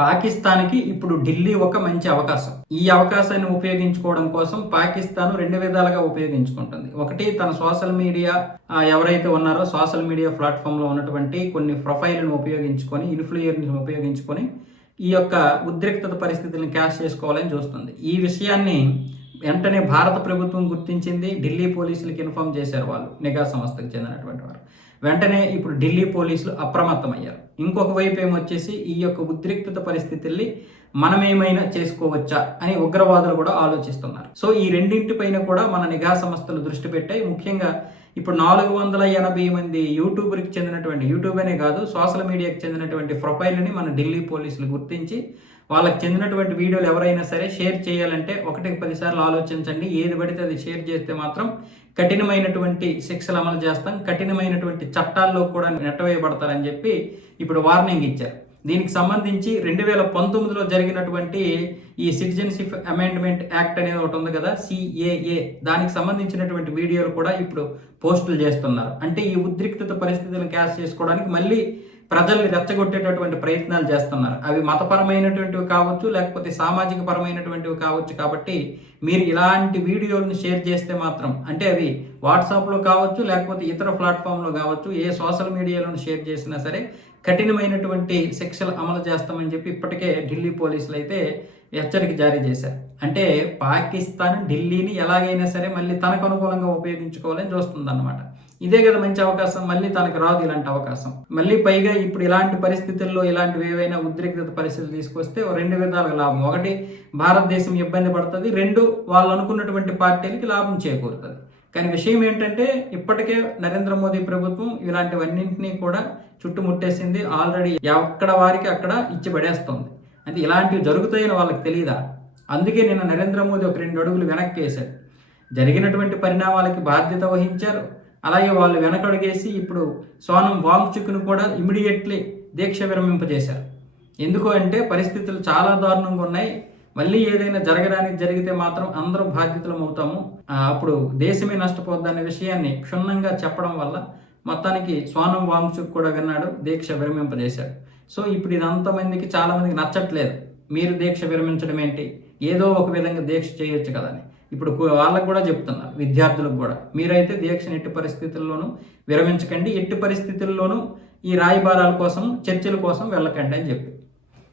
పాకిస్తాన్కి ఇప్పుడు ఢిల్లీ ఒక మంచి అవకాశం. ఈ అవకాశాన్ని ఉపయోగించుకోవడం కోసం పాకిస్తాన్ రెండు విధాలుగా ఉపయోగించుకుంటుంది. ఒకటి, తన సోషల్ మీడియా ఎవరైతే ఉన్నారో సోషల్ మీడియా ప్లాట్ఫామ్లో ఉన్నటువంటి కొన్ని ప్రొఫైల్ను ఉపయోగించుకొని, ఇన్ఫ్లుయెన్స్ని ఉపయోగించుకొని ఈ యొక్క ఉద్రిక్తత పరిస్థితులను క్యాష్ చేసుకోవాలని చూస్తుంది. ఈ విషయాన్ని వెంటనే భారత ప్రభుత్వం గుర్తించింది. ఢిల్లీ పోలీసులకు ఇన్ఫార్మ్ చేశారు, వాళ్ళు నిఘా సంస్థకు చెందినటువంటి వారు. వెంటనే ఇప్పుడు ఢిల్లీ పోలీసులు అప్రమత్తమయ్యారు. ఇంకొక వైపు ఏమొచ్చేసి ఈ యొక్క ఉద్రిక్తత పరిస్థితుల్ని మనమేమైనా చేసుకోవచ్చా అని ఉగ్రవాదులు కూడా ఆలోచిస్తున్నారు. సో ఈ రెండింటిపైన కూడా మన నిఘా సంస్థలు దృష్టి పెట్టాయి. ముఖ్యంగా ఇప్పుడు 480 మంది యూట్యూబర్కి చెందినటువంటి, యూట్యూబ్ అనే కాదు సోషల్ మీడియాకి చెందినటువంటి ప్రొఫైల్ని మన ఢిల్లీ పోలీసులు గుర్తించి వాళ్ళకి చెందినటువంటి వీడియోలు ఎవరైనా సరే షేర్ చేయాలంటే 1-10 సార్లు ఆలోచించండి. ఏది పడితే అది షేర్ చేస్తే మాత్రం కఠినమైనటువంటి శిక్షలు అమలు చేస్తాం, కఠినమైనటువంటి చట్టాల్లో కూడా నెట్టవేయబడతారని చెప్పి ఇప్పుడు వార్నింగ్ ఇచ్చారు. దీనికి సంబంధించి 2019లో జరిగినటువంటి ఈ సిటిజన్షిప్ అమెండ్మెంట్ యాక్ట్ అనేది ఒకటి ఉంది కదా, CAA, దానికి సంబంధించినటువంటి వీడియోలు కూడా ఇప్పుడు పోస్టులు చేస్తున్నారు. అంటే ఈ ఉద్రిక్తత పరిస్థితులను క్యాష్ చేసుకోవడానికి మళ్ళీ ప్రజల్ని రెచ్చగొట్టేటటువంటి ప్రయత్నాలు చేస్తున్నారు. అవి మతపరమైనటువంటివి కావచ్చు, లేకపోతే సామాజిక పరమైనటువంటివి కావచ్చు. కాబట్టి మీరు ఇలాంటి వీడియోలను షేర్ చేస్తే మాత్రం, అంటే అవి వాట్సాప్లో కావచ్చు, లేకపోతే ఇతర ప్లాట్ఫామ్లో కావచ్చు, ఏ సోషల్ మీడియాలను షేర్ చేసినా సరే కఠినమైనటువంటి శిక్షలు అమలు చేస్తామని చెప్పి ఇప్పటికే ఢిల్లీ పోలీసులు అయితే హెచ్చరిక జారీ చేశారు. అంటే పాకిస్తాన్ ఢిల్లీని ఎలాగైనా సరే మళ్ళీ తనకు అనుకూలంగా ఉపయోగించుకోవాలని చూస్తుందన్నమాట. ఇదే కదా మంచి అవకాశం, మళ్ళీ తనకు రాదు ఇలాంటి అవకాశం. మళ్ళీ పైగా ఇప్పుడు ఇలాంటి పరిస్థితుల్లో ఇలాంటివి ఏవైనా ఉద్రిక్తత పరిస్థితులు తీసుకొస్తే రెండు విధాలుగా లాభం. ఒకటి, భారతదేశం ఇబ్బంది పడుతుంది. రెండు, వాళ్ళు అనుకున్నటువంటి పార్టీలకి లాభం చేకూరుతుంది. కానీ విషయం ఏంటంటే ఇప్పటికే నరేంద్ర మోదీ ప్రభుత్వం ఇలాంటివన్నింటినీ కూడా చుట్టుముట్టేసింది. ఆల్రెడీ ఎక్కడ వారికి అక్కడ ఇచ్చి పడేస్తుంది. అంటే ఇలాంటివి జరుగుతాయని వాళ్ళకి తెలియదా? అందుకే నిన్న నరేంద్ర మోదీ ఒక 2 అడుగులు వెనక్కి వేశారు. జరిగినటువంటి పరిణామాలకి బాధ్యత వహించారు. అలాగే వాళ్ళు వెనకడుగేసి ఇప్పుడు సోనం వాంగ్చుక్ను కూడా ఇమీడియట్లీ దీక్ష విరమింపజేశారు. ఎందుకు అంటే పరిస్థితులు చాలా దారుణంగా ఉన్నాయి. మళ్ళీ ఏదైనా జరిగితే మాత్రం అందరూ బాధ్యతలం అవుతాము, అప్పుడు దేశమే నష్టపోద్దనే విషయాన్ని క్షుణ్ణంగా చెప్పడం వల్ల మొత్తానికి సోనం వాంగ్చుక్ కూడా విన్నాడు, దీక్ష విరమింపజేశాడు. సో ఇప్పుడు ఇదంతా చాలా మందికి నచ్చట్లేదు. మీరు దీక్ష విరమించడం ఏంటి, ఏదో ఒక విధంగా దీక్ష చేయొచ్చు కదని ఇప్పుడు వాళ్ళకు కూడా చెప్తున్నారు, విద్యార్థులకు కూడా. మీరైతే దీక్షను ఎట్టి పరిస్థితుల్లోనూ విరమించకండి, ఎట్టి పరిస్థితుల్లోనూ ఈ రాయబారాల కోసం, చర్చల కోసం వెళ్ళకండి అని చెప్పి.